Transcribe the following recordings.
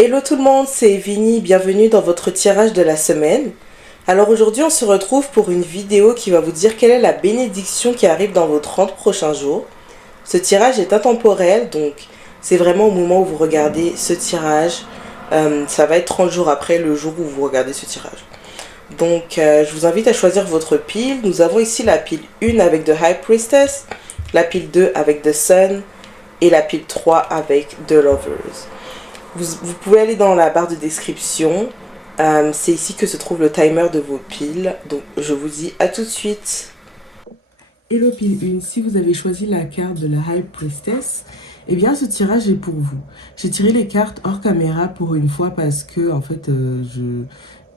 Hello tout le monde, c'est Vini, bienvenue dans votre tirage de la semaine. Alors aujourd'hui on se retrouve pour une vidéo qui va vous dire quelle est la bénédiction qui arrive dans vos 30 prochains jours. Ce tirage est intemporel, donc c'est vraiment au moment où vous regardez ce tirage. Ça va être 30 jours après le jour où vous regardez ce tirage. Donc je vous invite à choisir votre pile. Nous avons ici la pile 1 avec The High Priestess, la pile 2 avec The Sun et la pile 3 avec The Lovers. Vous pouvez aller dans la barre de description. C'est ici que se trouve le timer de vos piles. Donc je vous dis à tout de suite. Hello pile 1, si vous avez choisi la carte de la High Priestess, eh bien ce tirage est pour vous. J'ai tiré les cartes hors caméra pour une fois parce que en fait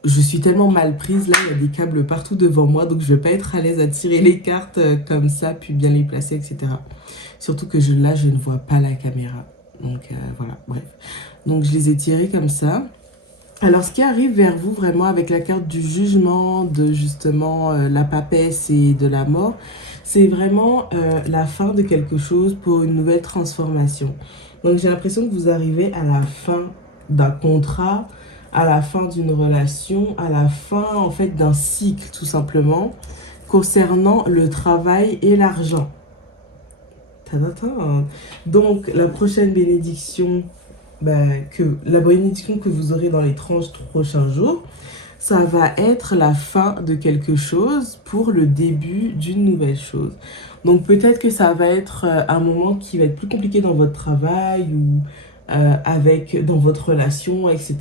je suis tellement mal prise. Là il y a des câbles partout devant moi, donc je vais pas être à l'aise à tirer les cartes comme ça puis bien les placer, etc. Surtout que là je ne vois pas la caméra. Donc voilà, bref. Donc je les ai tirés comme ça. Alors ce qui arrive vers vous vraiment avec la carte du jugement, de justement la papesse et de la mort, c'est vraiment la fin de quelque chose pour une nouvelle transformation. Donc j'ai l'impression que vous arrivez à la fin d'un contrat, à la fin d'une relation, à la fin en fait d'un cycle tout simplement, concernant le travail et l'argent. Donc la prochaine bénédiction, la bénédiction que vous aurez dans les 30 prochains jours, ça va être la fin de quelque chose pour le début d'une nouvelle chose. Donc peut-être que ça va être un moment qui va être plus compliqué dans votre travail ou dans votre relation, etc.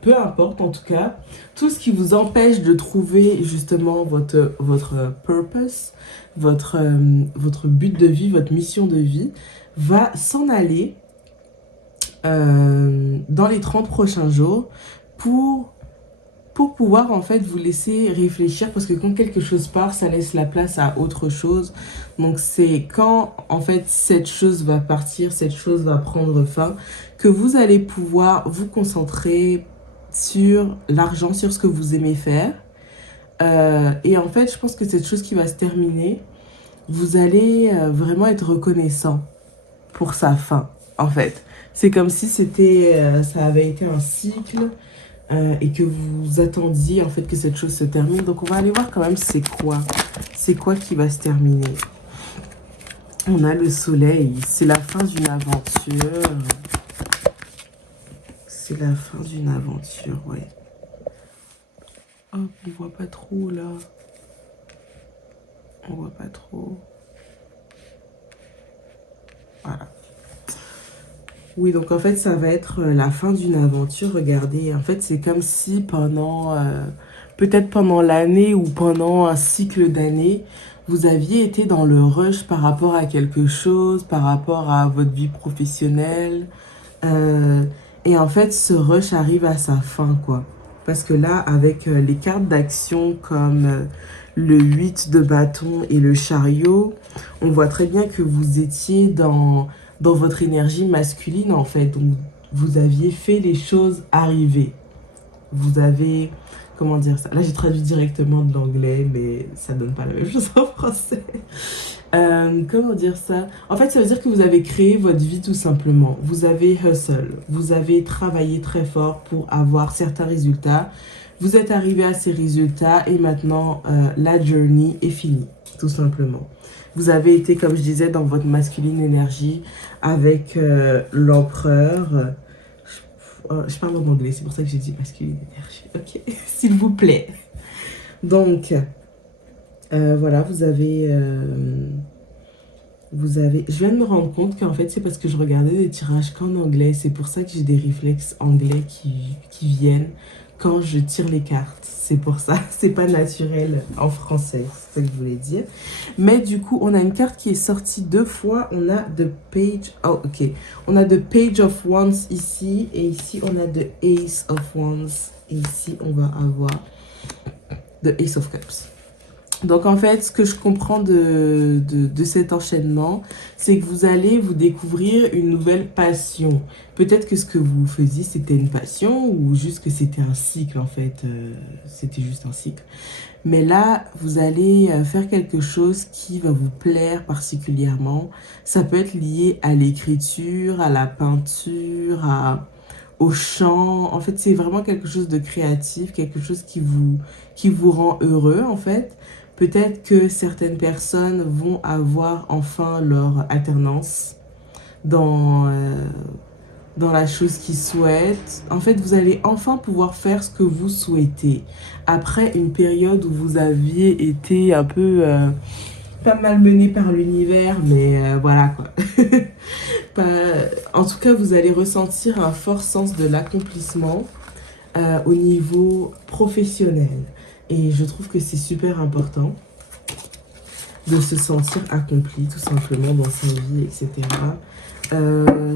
Peu importe, en tout cas, tout ce qui vous empêche de trouver justement votre purpose, votre but de vie, votre mission de vie, va s'en aller dans les 30 prochains jours pour pouvoir en fait vous laisser réfléchir, parce que quand quelque chose part, ça laisse la place à autre chose. Donc c'est quand en fait cette chose va partir, cette chose va prendre fin, que vous allez pouvoir vous concentrer sur l'argent, sur ce que vous aimez faire. Et en fait, je pense que cette chose qui va se terminer, vous allez vraiment être reconnaissant pour sa fin, en fait. C'est comme si ça avait été un cycle et que vous attendiez en fait que cette chose se termine. Donc on va aller voir quand même c'est quoi qui va se terminer. On a le soleil, c'est la fin d'une aventure. C'est la fin d'une aventure, ouais. Oh, on voit pas trop là. On voit pas trop. Voilà. Oui, donc en fait, ça va être la fin d'une aventure. Regardez, en fait, c'est comme si peut-être pendant l'année ou pendant un cycle d'années, vous aviez été dans le rush par rapport à quelque chose, par rapport à votre vie professionnelle. Et en fait, ce rush arrive à sa fin, quoi. Parce que là, avec les cartes d'action comme le 8 de bâton et le chariot, on voit très bien que vous étiez dans votre énergie masculine, en fait. Donc, vous aviez fait les choses arriver. Vous avez... Comment dire ça? Là, j'ai traduit directement de l'anglais, mais ça donne pas la même chose en français. Comment dire ça? En fait, ça veut dire que vous avez créé votre vie tout simplement. Vous avez hustle. Vous avez travaillé très fort pour avoir certains résultats. Vous êtes arrivé à ces résultats et maintenant, la journey est finie, tout simplement. Vous avez été, comme je disais, dans votre masculine énergie avec l'empereur. Je parle en anglais, c'est pour ça que j'ai dit masculine énergie. Ok, s'il vous plaît. Donc, voilà, vous avez... Je viens de me rendre compte qu'en fait, c'est parce que je regardais des tirages qu'en anglais. C'est pour ça que j'ai des réflexes anglais qui viennent quand je tire les cartes. C'est pour ça. C'est pas naturel en français. C'est ça que je voulais dire. Mais du coup, on a une carte qui est sortie 2 fois. On a The Page... Oh, ok. On a The Page of Wands ici. Et ici, on a The Ace of Wands. Et ici, on va avoir The Ace of Cups. Donc en fait, ce que je comprends de cet enchaînement, c'est que vous allez vous découvrir une nouvelle passion. Peut-être que ce que vous faisiez, c'était une passion ou juste que c'était un cycle en fait. C'était juste un cycle. Mais là, vous allez faire quelque chose qui va vous plaire particulièrement. Ça peut être lié à l'écriture, à la peinture, au chant. En fait, c'est vraiment quelque chose de créatif, quelque chose qui vous rend heureux, en fait. Peut-être que certaines personnes vont avoir enfin leur alternance dans, dans la chose qu'ils souhaitent. En fait, vous allez enfin pouvoir faire ce que vous souhaitez. Après une période où vous aviez été un peu pas malmené par l'univers, mais voilà quoi. Pas... En tout cas, vous allez ressentir un fort sens de l'accomplissement au niveau professionnel. Et je trouve que c'est super important de se sentir accompli tout simplement dans sa vie, etc.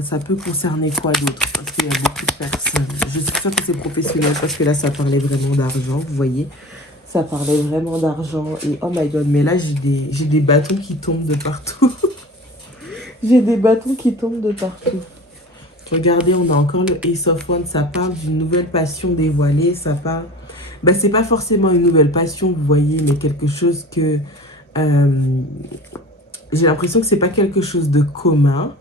Ça peut concerner quoi d'autre? Parce qu'il y a beaucoup de personnes. Je suis sûre que c'est professionnel parce que là, ça parlait vraiment d'argent, vous voyez. Ça parlait vraiment d'argent. Et oh my god, mais là, j'ai des bâtons qui tombent de partout. J'ai des bâtons qui tombent de partout. Regardez, on a encore le Ace of Wands. Ça parle d'une nouvelle passion dévoilée. Ça parle... Ben, c'est pas forcément une nouvelle passion, vous voyez, mais quelque chose que... j'ai l'impression que c'est pas quelque chose de commun.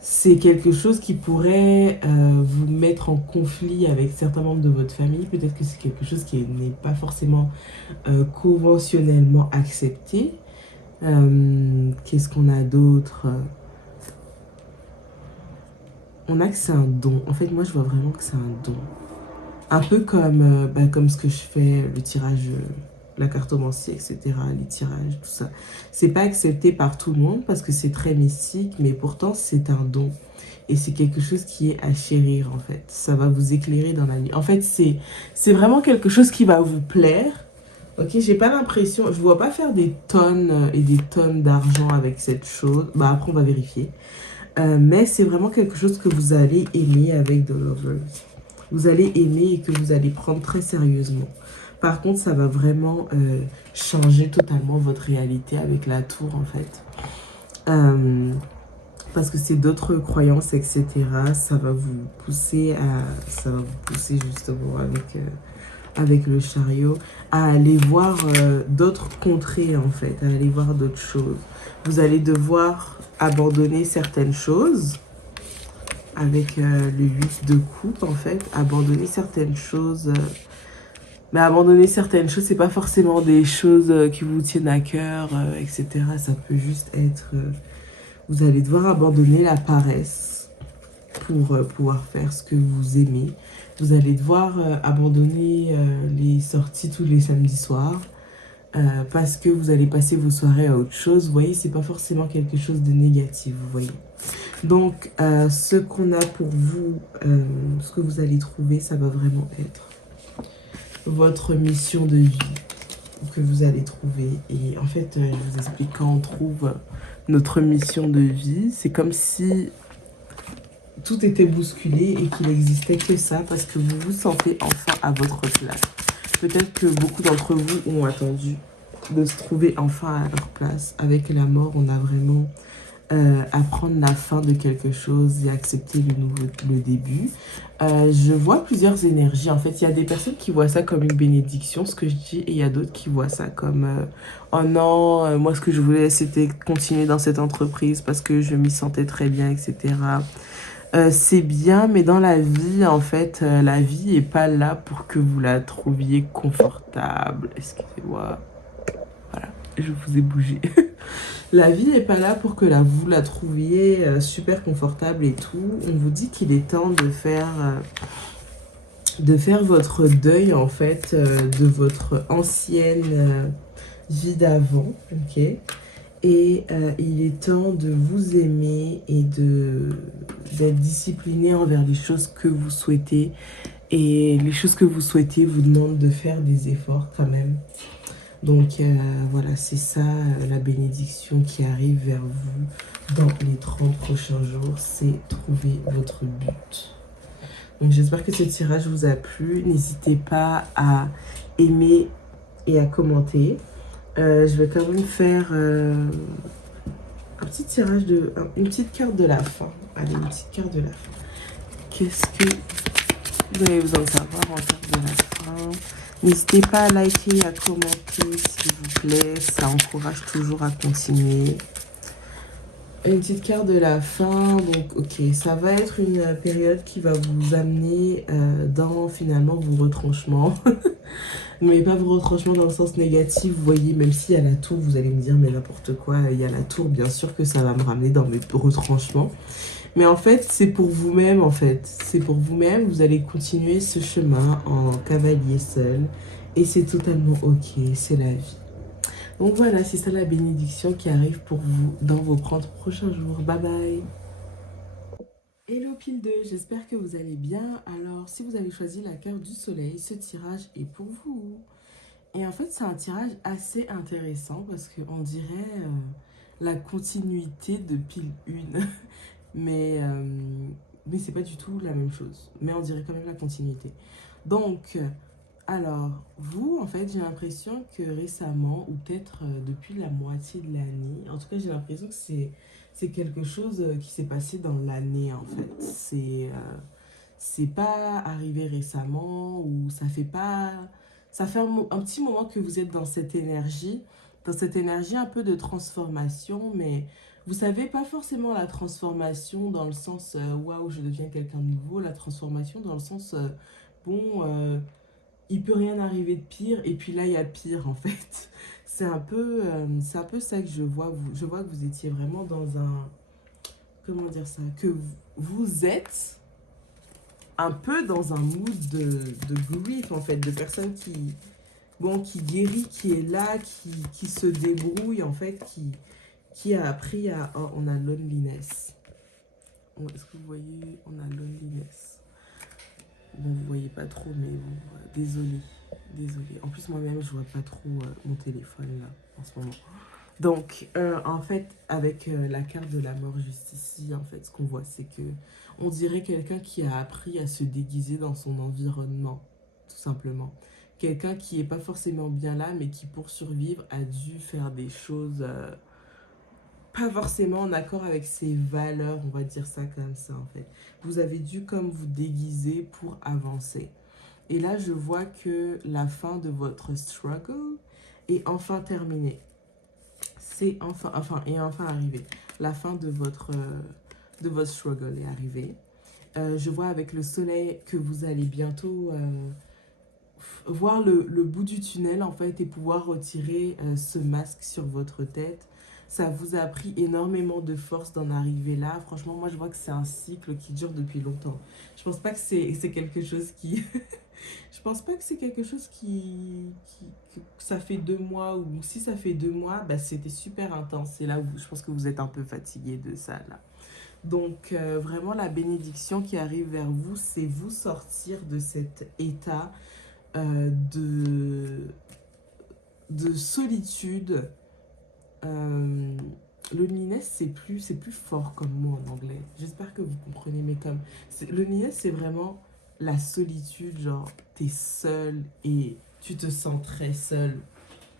C'est quelque chose qui pourrait vous mettre en conflit avec certains membres de votre famille. Peut-être que c'est quelque chose qui n'est pas forcément conventionnellement accepté. Qu'est-ce qu'on a d'autre? On a que c'est un don. En fait, moi, je vois vraiment que c'est un don. Un peu comme, comme ce que je fais, le tirage, la cartomancie, etc., les tirages, tout ça. C'est pas accepté par tout le monde parce que c'est très mystique, mais pourtant, c'est un don. Et c'est quelque chose qui est à chérir, en fait. Ça va vous éclairer dans la nuit. En fait, c'est vraiment quelque chose qui va vous plaire. Ok, j'ai pas l'impression... Je vois pas faire des tonnes et des tonnes d'argent avec cette chose. Bah, après, on va vérifier. Mais c'est vraiment quelque chose que vous allez aimer avec The Lovers. Vous allez aimer et que vous allez prendre très sérieusement. Par contre, ça va vraiment changer totalement votre réalité avec la tour, en fait. Parce que c'est d'autres croyances, etc. Ça va vous pousser justement avec le chariot à aller voir d'autres contrées, en fait. À aller voir d'autres choses. Vous allez devoir abandonner certaines choses avec le 8 de coupe, en fait. Abandonner certaines choses... mais abandonner certaines choses, c'est pas forcément des choses qui vous tiennent à cœur, etc. Ça peut juste être... vous allez devoir abandonner la paresse pour pouvoir faire ce que vous aimez. Vous allez devoir abandonner les sorties tous les samedis soirs parce que vous allez passer vos soirées à autre chose. Vous voyez, c'est pas forcément quelque chose de négatif, vous voyez. Donc, ce qu'on a pour vous, ce que vous allez trouver, ça va vraiment être votre mission de vie que vous allez trouver. Et en fait, je vous explique, quand on trouve notre mission de vie, c'est comme si tout était bousculé et qu'il n'existait que ça parce que vous vous sentez enfin à votre place. Peut-être que beaucoup d'entre vous ont attendu de se trouver enfin à leur place. Avec la mort, on a vraiment à prendre la fin de quelque chose et accepter le début. Je vois plusieurs énergies. En fait, il y a des personnes qui voient ça comme une bénédiction, ce que je dis, et il y a d'autres qui voient ça comme oh non, moi ce que je voulais c'était continuer dans cette entreprise parce que je m'y sentais très bien, etc. C'est bien, mais dans la vie, en fait, la vie n'est pas là pour que vous la trouviez confortable. Excusez-moi. Voilà, je vous ai bougé. La vie n'est pas là pour que vous la trouviez super confortable et tout. On vous dit qu'il est temps de faire votre deuil, en fait, de votre ancienne vie d'avant, ok? Et il est temps de vous aimer et d'être discipliné envers les choses que vous souhaitez. Et les choses que vous souhaitez vous demandent de faire des efforts quand même. Donc voilà, c'est ça la bénédiction qui arrive vers vous dans les 30 prochains jours. C'est trouver votre but. Donc j'espère que ce tirage vous a plu. N'hésitez pas à aimer et à commenter. Je vais quand même faire un petit tirage une petite carte de la fin. Allez, une petite carte de la fin. Qu'est-ce que vous avez besoin de savoir en carte de la fin? N'hésitez pas à liker et à commenter, s'il vous plaît. Ça encourage toujours à continuer. Une petite carte de la fin, donc ok, ça va être une période qui va vous amener dans finalement vos retranchements. Mais pas vos retranchements dans le sens négatif, vous voyez, même s'il y a la tour, vous allez me dire, mais n'importe quoi, il y a la tour, bien sûr que ça va me ramener dans mes retranchements. Mais en fait, c'est pour vous-même, en fait. C'est pour vous-même, vous allez continuer ce chemin en cavalier seul. Et c'est totalement ok, c'est la vie. Donc voilà, c'est ça la bénédiction qui arrive pour vous dans vos 30 prochains jours. Bye bye. Hello pile 2, j'espère que vous allez bien. Alors, si vous avez choisi la carte du soleil, ce tirage est pour vous. Et en fait, c'est un tirage assez intéressant parce qu'on dirait la continuité de pile 1. mais mais c'est pas du tout la même chose. Mais on dirait quand même la continuité. Donc, alors, vous, en fait, j'ai l'impression que récemment, ou peut-être depuis la moitié de l'année, en tout cas, j'ai l'impression que c'est quelque chose qui s'est passé dans l'année, en fait. C'est pas arrivé récemment, ou ça fait pas... Ça fait un petit moment que vous êtes dans cette énergie un peu de transformation, mais vous savez, pas forcément la transformation dans le sens waouh, je deviens quelqu'un de nouveau, la transformation dans le sens bon, il peut rien arriver de pire, et puis là, il y a pire en fait. C'est un peu ça que je vois. Je vois que vous étiez vraiment dans un. Comment dire ça? Que vous êtes un peu dans un mood de grief en fait, de personne qui, bon, qui guérit, qui est là, qui se débrouille en fait, qui a appris à. Oh, on a loneliness. Est-ce que vous voyez? On a loneliness. Bon, vous voyez pas trop, mais bon, désolé. Désolé. En plus, moi-même, je vois pas trop mon téléphone là, en ce moment. Donc, en fait, avec la carte de la mort juste ici, en fait, ce qu'on voit, c'est que on dirait quelqu'un qui a appris à se déguiser dans son environnement, tout simplement. Quelqu'un qui est pas forcément bien là, mais qui, pour survivre, a dû faire des choses pas forcément en accord avec ses valeurs, on va dire ça comme ça, en fait. Vous avez dû comme vous déguiser pour avancer. Et là, je vois que la fin de votre struggle est enfin terminée. C'est enfin arrivé. La fin de votre struggle est arrivée. Je vois avec le soleil que vous allez bientôt voir le bout du tunnel en fait et pouvoir retirer ce masque sur votre tête. Ça vous a pris énormément de force d'en arriver là. Franchement, moi je vois que c'est un cycle qui dure depuis longtemps. Je pense pas que c'est quelque chose qui je pense pas que c'est quelque chose que ça fait 2 mois, ou si ça fait 2 mois, bah, c'était super intense. C'est là où je pense que vous êtes un peu fatigué de ça là. Donc vraiment la bénédiction qui arrive vers vous, c'est vous sortir de cet état de solitude. Euh, Loneliness, c'est plus fort comme mot en anglais. J'espère que vous comprenez, mais comme. Loneliness, c'est vraiment la solitude, genre, t'es seul et tu te sens très seul.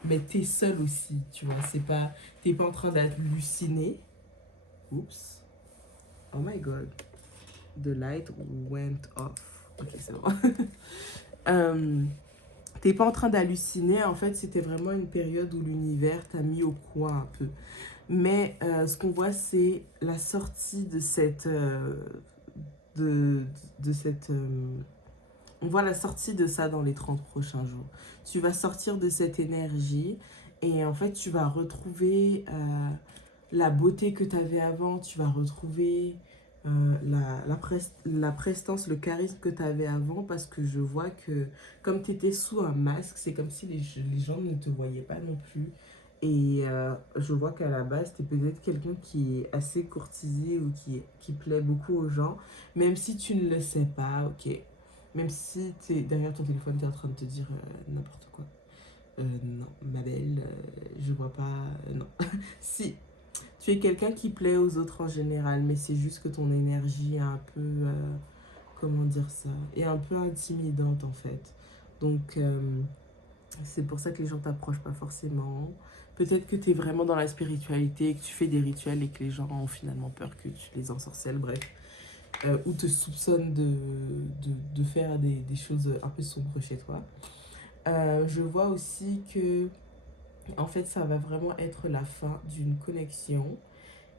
Mais t'es seul aussi, tu vois. C'est pas. T'es pas en train d'halluciner. Oups. Oh my god. The light went off. Ok, c'est bon. Euh, T'es pas en train d'halluciner, en fait, c'était vraiment une période où l'univers t'a mis au coin un peu. Mais ce qu'on voit, c'est la sortie de cette... de cette on voit la sortie de ça dans les 30 prochains jours. Tu vas sortir de cette énergie et en fait, tu vas retrouver la beauté que tu avais avant, tu vas retrouver la prestance, le charisme que tu avais avant parce que je vois que comme tu étais sous un masque, c'est comme si les gens ne te voyaient pas non plus. Et je vois qu'à la base, tu es peut-être quelqu'un qui est assez courtisé ou qui plaît beaucoup aux gens, même si tu ne le sais pas, ok. Même si es derrière ton téléphone, tu es en train de te dire n'importe quoi. Non, ma belle, je vois pas. Non. Si, tu es quelqu'un qui plaît aux autres en général, mais c'est juste que ton énergie est un peu. Comment dire ça? Est un peu intimidante en fait. Donc, c'est pour ça que les gens t'approchent pas forcément. Peut-être que tu es vraiment dans la spiritualité, que tu fais des rituels et que les gens ont finalement peur que tu les ensorcelles, bref. Ou te soupçonnent de faire des choses un peu sombres chez toi. Je vois aussi que, en fait, ça va vraiment être la fin d'une connexion.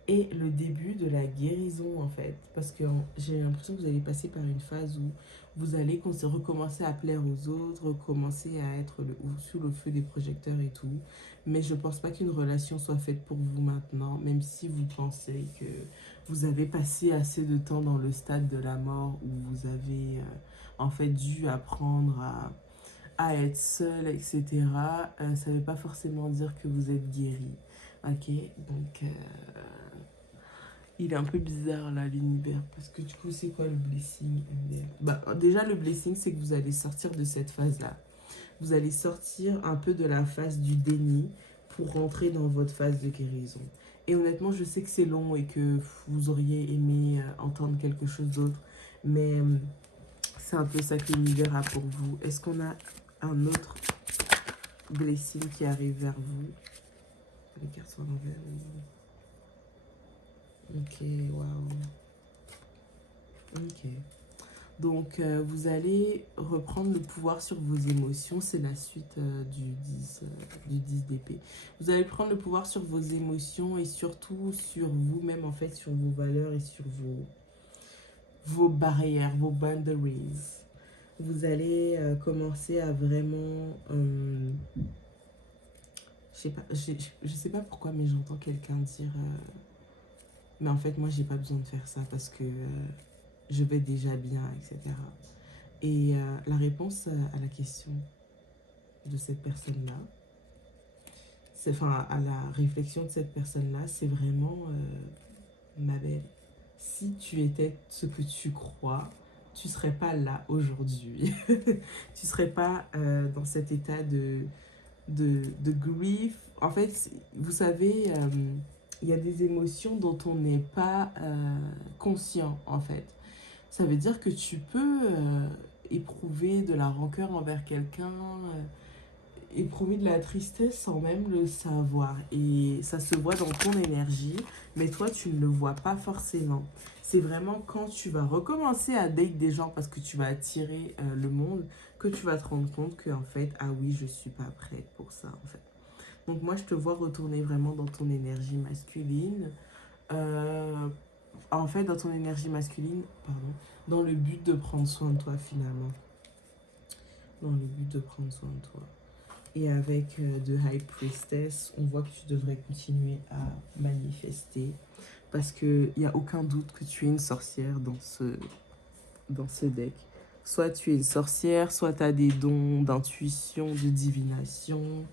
et le début de la guérison en fait. Parce que j'ai l'impression que vous allez passer par une phase où vous allez recommencer à plaire aux autres, recommencer à être sous le feu des projecteurs et tout. Mais je pense pas qu'une relation soit faite pour vous maintenant, même si vous pensez que vous avez passé assez de temps dans le stade de la mort où vous avez en fait dû apprendre à être seul, etc. Ça ne veut pas forcément dire que vous êtes guéri. Ok, donc il est un peu bizarre là l'univers parce que du coup c'est quoi le blessing MDR? Bah, déjà le blessing c'est que vous allez sortir de cette phase là. Vous allez sortir un peu de la phase du déni pour rentrer dans votre phase de guérison. Et honnêtement je sais que c'est long et que vous auriez aimé entendre quelque chose d'autre, mais c'est un peu ça que l'univers a pour vous. Est-ce qu'on a un autre blessing qui arrive vers vous? Les cartes sont à l'envers. Ok, waouh. Ok. Donc, vous allez reprendre le pouvoir sur vos émotions. C'est la suite du 10 d'épée. Vous allez prendre le pouvoir sur vos émotions et surtout sur vous-même, en fait, sur vos valeurs et sur vos barrières, vos boundaries. Vous allez commencer à vraiment... je sais pas pourquoi, mais j'entends quelqu'un dire... mais en fait, moi, j'ai pas besoin de faire ça parce que je vais déjà bien, etc. Et la réponse à la question de cette personne-là, enfin, à la réflexion de cette personne-là, c'est vraiment, ma belle, si tu étais ce que tu crois, tu serais pas là aujourd'hui. Tu serais pas dans cet état de grief. En fait, vous savez, il y a des émotions dont on n'est pas conscient, en fait. Ça veut dire que tu peux éprouver de la rancœur envers quelqu'un, éprouver de la tristesse sans même le savoir. Et ça se voit dans ton énergie, mais toi, tu ne le vois pas forcément. C'est vraiment quand tu vas recommencer à date des gens parce que tu vas attirer le monde que tu vas te rendre compte que, en fait, ah oui, je suis pas prête pour ça, en fait. Donc moi, je te vois retourner vraiment dans ton énergie masculine. En fait, dans ton énergie masculine, pardon, dans le but de prendre soin de toi finalement. Dans le but de prendre soin de toi. Et avec The High Priestess, on voit que tu devrais continuer à manifester. Parce qu'il n'y a aucun doute que tu es une sorcière dans ce deck. Soit tu es une sorcière, soit tu as des dons d'intuition, de divination.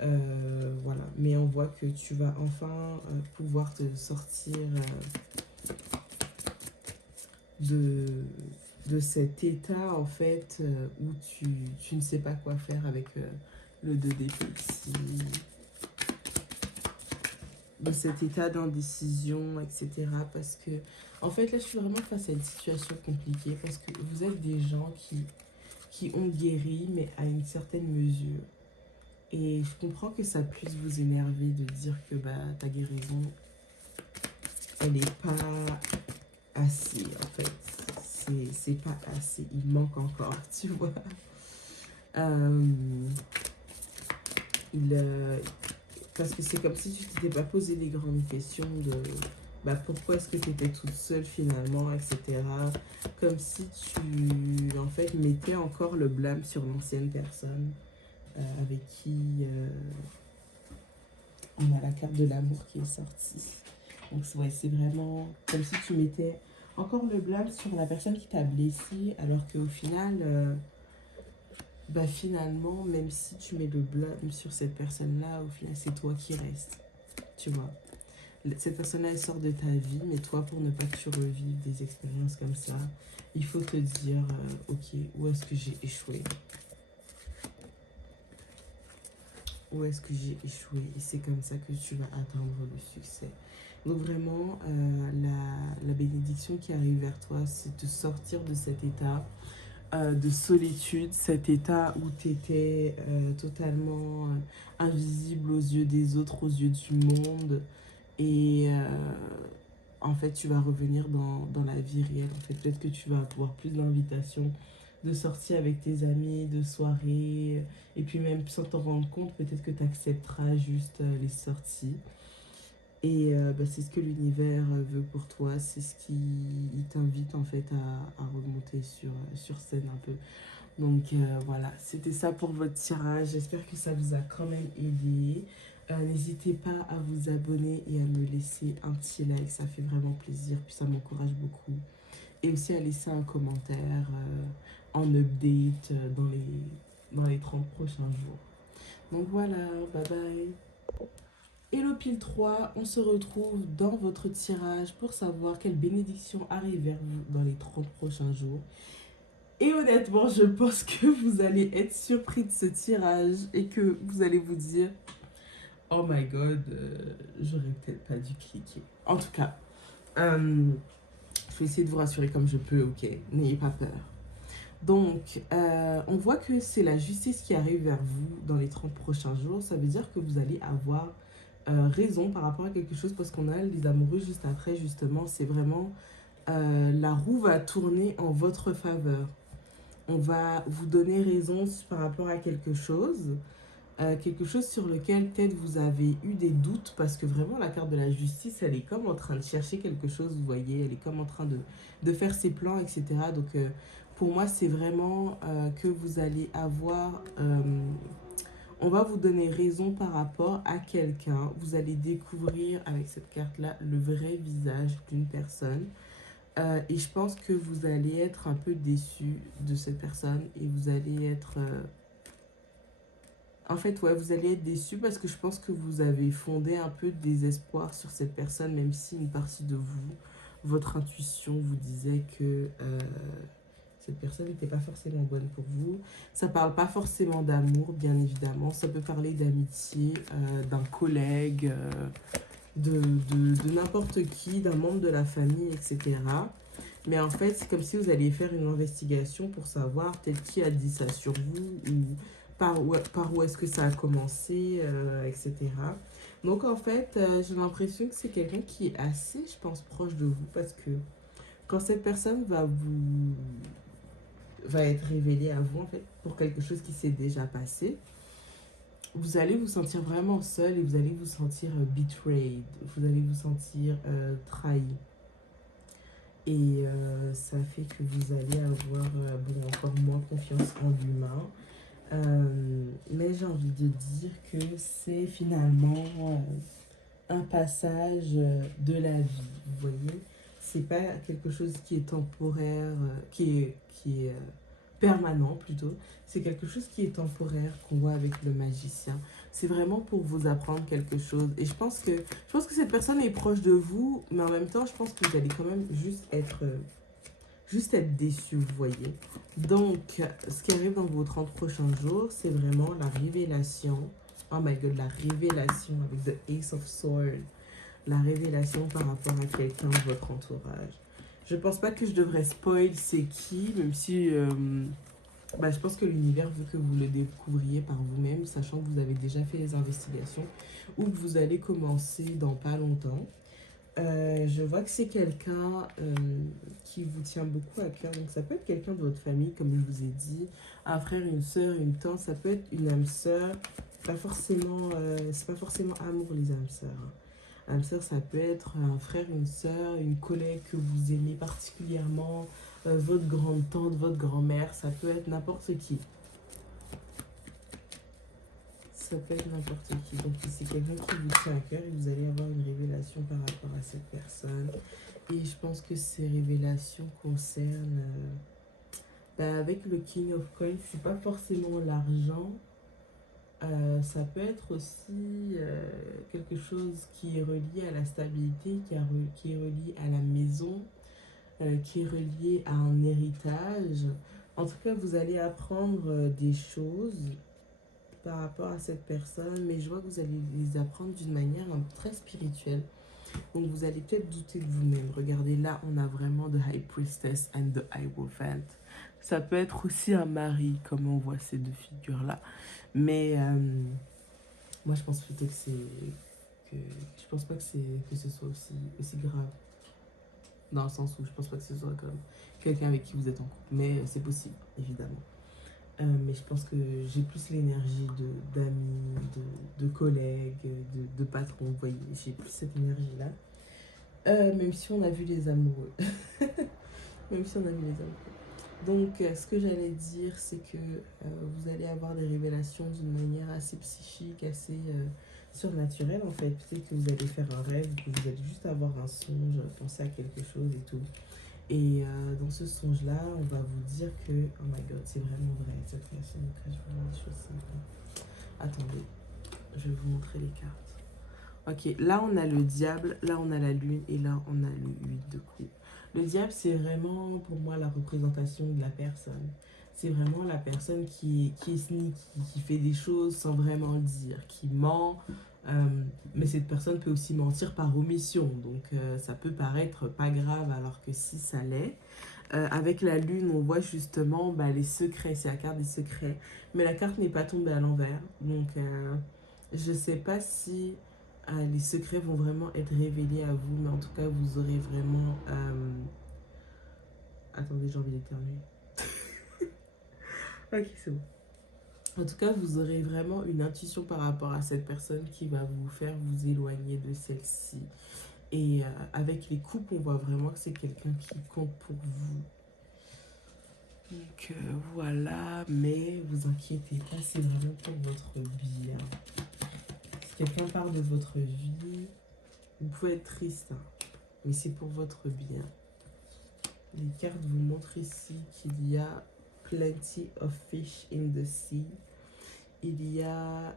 Voilà. Mais on voit que tu vas enfin pouvoir te sortir de cet état en fait où tu ne sais pas quoi faire avec le 2 d'épée ici, de cet état d'indécision, etc. Parce que en fait là je suis vraiment face à une situation compliquée parce que vous êtes des gens qui ont guéri mais à une certaine mesure. Et je comprends que ça puisse vous énerver de dire que bah, ta guérison, elle n'est pas assez, en fait. C'est pas assez, il manque encore, tu vois. Parce que c'est comme si tu t'étais pas posé des grandes questions de bah, pourquoi est-ce que tu étais toute seule finalement, etc. Comme si tu, en fait, mettais encore le blâme sur l'ancienne personne avec qui on a la carte de l'amour qui est sortie. Donc ouais, c'est vraiment comme si tu mettais encore le blâme sur la personne qui t'a blessé, alors qu'au final, bah finalement, même si tu mets le blâme sur cette personne-là, au final, c'est toi qui restes, tu vois. Cette personne-là, elle sort de ta vie, mais toi, pour ne pas que tu revives des expériences comme ça, il faut te dire, ok, où est-ce que j'ai échoué? Où est-ce que j'ai échoué? Et c'est comme ça que tu vas atteindre le succès. Donc vraiment, la bénédiction qui arrive vers toi, c'est de sortir de cet état de solitude, cet état où tu étais totalement invisible aux yeux des autres, aux yeux du monde. Et en fait, tu vas revenir dans la vie réelle. En fait, peut-être que tu vas avoir plus d'invitations de sortir avec tes amis, de soirées. Et puis même sans t'en rendre compte, peut-être que tu accepteras juste les sorties. Et c'est ce que l'univers veut pour toi, c'est ce qui il t'invite en fait à remonter sur scène un peu. Donc voilà, c'était ça pour votre tirage. J'espère que ça vous a quand même aidé. N'hésitez pas à vous abonner et à me laisser un petit like, ça fait vraiment plaisir, puis ça m'encourage beaucoup. Et aussi à laisser un commentaire en update dans les 30 prochains jours. Donc voilà, bye bye. Hello Pile 3, on se retrouve dans votre tirage pour savoir quelle bénédiction arrive vers vous dans les 30 prochains jours. Et honnêtement, je pense que vous allez être surpris de ce tirage et que vous allez vous dire oh my god, j'aurais peut-être pas dû cliquer. En tout cas, je vais essayer de vous rassurer comme je peux, ok? N'ayez pas peur. Donc, on voit que c'est la justice qui arrive vers vous dans les 30 prochains jours. Ça veut dire que vous allez avoir raison par rapport à quelque chose parce qu'on a les amoureux juste après, justement. C'est vraiment la roue va tourner en votre faveur. On va vous donner raison par rapport à quelque chose sur lequel peut-être vous avez eu des doutes parce que vraiment la carte de la justice, elle est comme en train de chercher quelque chose, vous voyez, elle est comme en train de faire ses plans, etc. Donc pour moi, c'est vraiment que vous allez avoir... on va vous donner raison par rapport à quelqu'un. Vous allez découvrir avec cette carte-là le vrai visage d'une personne. Et je pense que vous allez être un peu déçu de cette personne et vous allez être... En fait, ouais, vous allez être déçu parce que je pense que vous avez fondé un peu de désespoir sur cette personne, même si une partie de vous, votre intuition vous disait que cette personne n'était pas forcément bonne pour vous. Ça parle pas forcément d'amour, bien évidemment. Ça peut parler d'amitié, d'un collègue, de n'importe qui, d'un membre de la famille, etc. Mais en fait, c'est comme si vous alliez faire une investigation pour savoir peut-être qui a dit ça sur vous ou par où est-ce que ça a commencé, etc. Donc en fait, j'ai l'impression que c'est quelqu'un qui est assez, je pense, proche de vous parce que quand cette personne va être révélée à vous, en fait, pour quelque chose qui s'est déjà passé, vous allez vous sentir vraiment seul et vous allez vous sentir betrayed, vous allez vous sentir trahi. Et ça fait que vous allez avoir encore moins confiance en l'humain. Mais j'ai envie de dire que c'est finalement un passage de la vie, vous voyez. C'est pas quelque chose qui est temporaire, qui est permanent plutôt. C'est quelque chose qui est temporaire qu'on voit avec le magicien. C'est vraiment pour vous apprendre quelque chose. Et je pense que cette personne est proche de vous, mais en même temps, je pense que vous allez quand même juste être déçu, vous voyez. Donc, ce qui arrive dans vos 30 prochains jours, c'est vraiment la révélation. Oh my god, la révélation avec The Ace of Swords. La révélation par rapport à quelqu'un de votre entourage. Je pense pas que je devrais spoil c'est qui, même si je pense que l'univers veut que vous le découvriez par vous-même, sachant que vous avez déjà fait les investigations ou que vous allez commencer dans pas longtemps. Je vois que c'est quelqu'un qui vous tient beaucoup à cœur. Donc ça peut être quelqu'un de votre famille, comme je vous ai dit. Un frère, une soeur, une tante. Ça peut être une âme sœur. Pas forcément, c'est pas forcément amour, les âmes sœurs. Âme sœur, ça peut être un frère, une soeur, une collègue que vous aimez particulièrement. Votre grande tante, votre grand-mère. Ça peut être n'importe qui. Ça peut être n'importe qui. Donc, c'est quelqu'un qui vous tient à cœur et vous allez avoir une révélation par rapport à cette personne. Et je pense que ces révélations concernent... avec le King of Coins, c'est pas forcément l'argent. Ça peut être aussi quelque chose qui est relié à la stabilité, qui est relié à la maison, qui est relié à un héritage. En tout cas, vous allez apprendre des choses par rapport à cette personne, mais je vois que vous allez les apprendre d'une manière très spirituelle. Donc vous allez peut-être douter de vous-même. Regardez, là, on a vraiment The High Priestess and the Hierophant. Ça peut être aussi un mari, comme on voit ces deux figures-là. Mais moi, je pense plutôt je pense pas que ce soit aussi grave. Dans le sens où je pense pas que ce soit comme quelqu'un avec qui vous êtes en couple. Mais c'est possible, évidemment. Mais je pense que j'ai plus l'énergie d'amis, de collègues, de patrons, vous voyez, j'ai plus cette énergie-là. Même si on a vu les amoureux. Même si on a vu les amoureux. Donc, ce que j'allais dire, c'est que vous allez avoir des révélations d'une manière assez psychique, assez surnaturelle en fait. Peut-être que vous allez faire un rêve, que vous allez juste avoir un songe, penser à quelque chose et tout. Et dans ce songe-là, on va vous dire que, oh my god, c'est vraiment vrai, cette personne cache vraiment des choses simples. Attendez, je vais vous montrer les cartes. Ok, là on a le diable, là on a la lune et là on a le 8 de coupe. Le diable, c'est vraiment pour moi la représentation de la personne. C'est vraiment la personne qui est sneaky, qui fait des choses sans vraiment le dire, qui ment. euh, mais cette personne peut aussi mentir par omission. Donc ça peut paraître pas grave alors que si ça l'est. Avec la lune, on voit justement les secrets, c'est la carte des secrets. Mais la carte n'est pas tombée à l'envers. Donc je sais pas si les secrets vont vraiment être révélés à vous, mais en tout cas, vous aurez vraiment... Attendez, j'ai envie d'éternuer. Ok, c'est bon. En tout cas, vous aurez vraiment une intuition par rapport à cette personne qui va vous faire vous éloigner de celle-ci. Et avec les coupes, on voit vraiment que c'est quelqu'un qui compte pour vous. Donc voilà, mais vous inquiétez pas, c'est vraiment pour votre bien. Si quelqu'un parle de votre vie, vous pouvez être triste, hein, mais c'est pour votre bien. Les cartes vous montrent ici qu'il y a plenty of fish in the sea. Il y a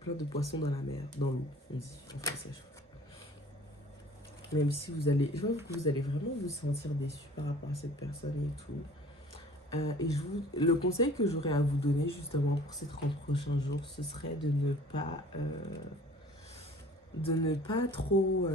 plein de poissons dans la mer, dans l'eau, on dit en français. Même si vous allez, je vois que vous allez vraiment vous sentir déçu par rapport à cette personne et tout. Et le conseil que j'aurais à vous donner justement pour ces 30 prochains jours, ce serait de ne pas trop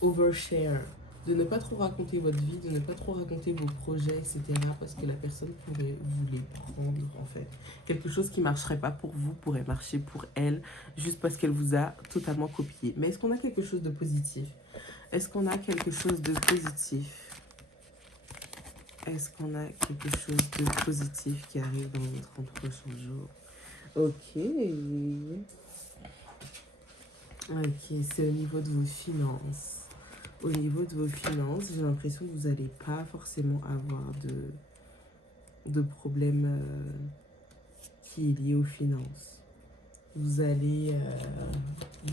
overshare, de ne pas trop raconter votre vie, de ne pas trop raconter vos projets, etc. Parce que la personne pourrait vous les prendre en fait. Quelque chose qui ne marcherait pas pour vous pourrait marcher pour elle, juste parce qu'elle vous a totalement copié. Mais est-ce qu'on a quelque chose de positif? Est-ce qu'on a quelque chose de positif? Est-ce qu'on a quelque chose de positif qui arrive dans les 30 prochains jours? Ok. Ok, c'est au niveau de vos finances. Au niveau de vos finances, j'ai l'impression que vous n'allez pas forcément avoir de problème qui est lié aux finances. Vous allez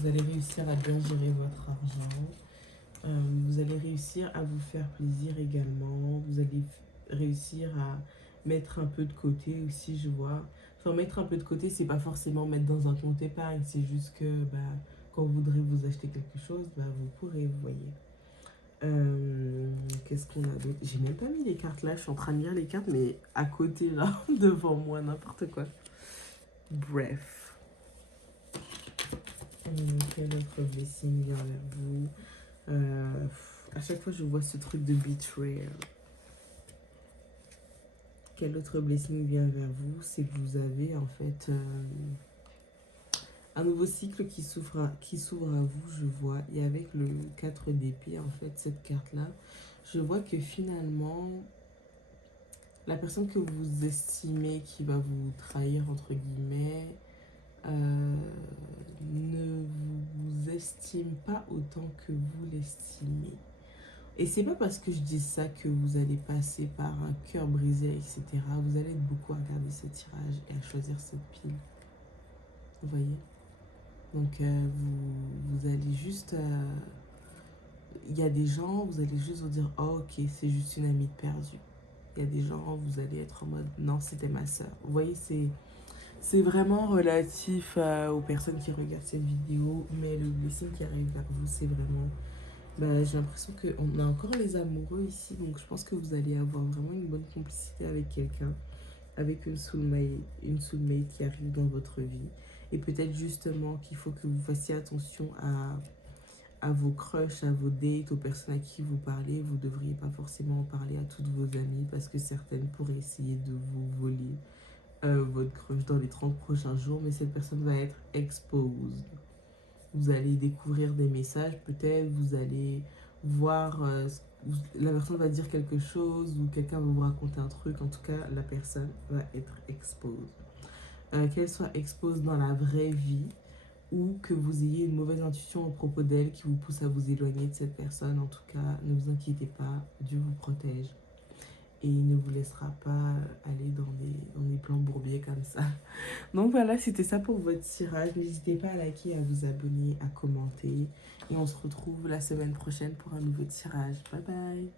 réussir à bien gérer votre argent. Vous allez réussir à vous faire plaisir également. Vous allez réussir à mettre un peu de côté aussi, je vois. Enfin, mettre un peu de côté, c'est pas forcément mettre dans un compte épargne. C'est juste que quand vous voudrez vous acheter quelque chose, vous pourrez, vous voyez. Qu'est-ce qu'on a d'autre? J'ai même pas mis les cartes là, je suis en train de lire les cartes, mais à côté là, devant moi, n'importe quoi. Bref. Quel autre blessing vient vers vous? À chaque fois, je vois ce truc de betrayal. Quel autre blessing vient vers vous? C'est que vous avez en fait un nouveau cycle qui s'ouvre à vous, je vois. Et avec le 4 d'épée, en fait, cette carte-là, je vois que finalement, la personne que vous estimez qui va vous trahir, entre guillemets, ne vous estime pas autant que vous l'estimez. Et c'est pas parce que je dis ça que vous allez passer par un cœur brisé, etc. Vous allez être beaucoup à regarder ce tirage et à choisir cette pile. Vous voyez? Donc vous allez juste... Il y a des gens, vous allez juste vous dire, oh ok, c'est juste une amie perdue. Il y a des gens, vous allez être en mode, non, c'était ma soeur. Vous voyez, c'est vraiment relatif aux personnes qui regardent cette vidéo, mais le blessing qui arrive vers vous, c'est vraiment... j'ai l'impression qu'on a encore les amoureux ici, donc je pense que vous allez avoir vraiment une bonne complicité avec quelqu'un, avec une soulmate qui arrive dans votre vie. Et peut-être justement qu'il faut que vous fassiez attention à vos crushs, à vos dates, aux personnes à qui vous parlez. Vous ne devriez pas forcément en parler à toutes vos amies parce que certaines pourraient essayer de vous voler votre crush dans les 30 prochains jours, mais cette personne va être exposed. Vous allez découvrir des messages, peut-être, vous allez voir la personne va dire quelque chose ou quelqu'un va vous raconter un truc. En tout cas, la personne va être exposée. Qu'elle soit exposée dans la vraie vie ou que vous ayez une mauvaise intuition à propos d'elle qui vous pousse à vous éloigner de cette personne. En tout cas, ne vous inquiétez pas, Dieu vous protège. Et il ne vous laissera pas aller dans des plans bourbiers comme ça. Donc voilà, c'était ça pour votre tirage. N'hésitez pas à liker, à vous abonner, à commenter. Et on se retrouve la semaine prochaine pour un nouveau tirage. Bye bye.